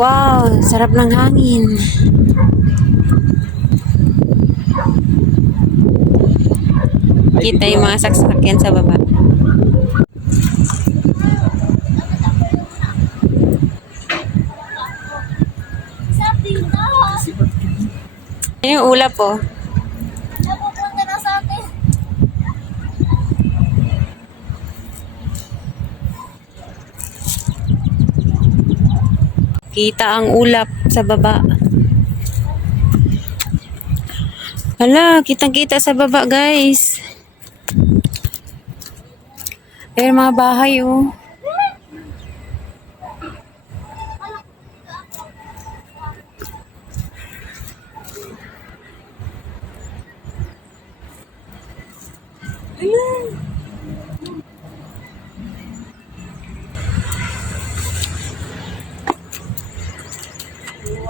Wow, sarap ng hangin. Kita yung mga saksakyan sa baba. Yan yung ulap po. Napupunta na sa atin. Kita ang ulap sa baba. Hala, kitang-kita sa baba, guys. Ayan mga bahay, oh.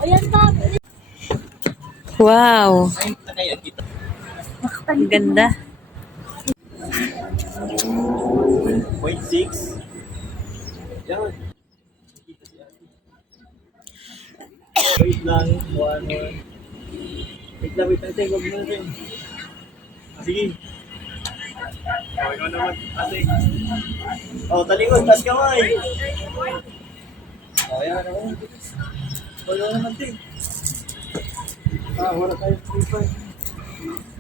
Ayan pa. Wow. Ang ganda. 0.6. Yan. Wait lang. One. Wait lang. Huwag mo rin. Sige. Ikaw naman. Asik. Talingon. Tas kamay. Yan naman. Wala naman din. Wala tayo. 3.5.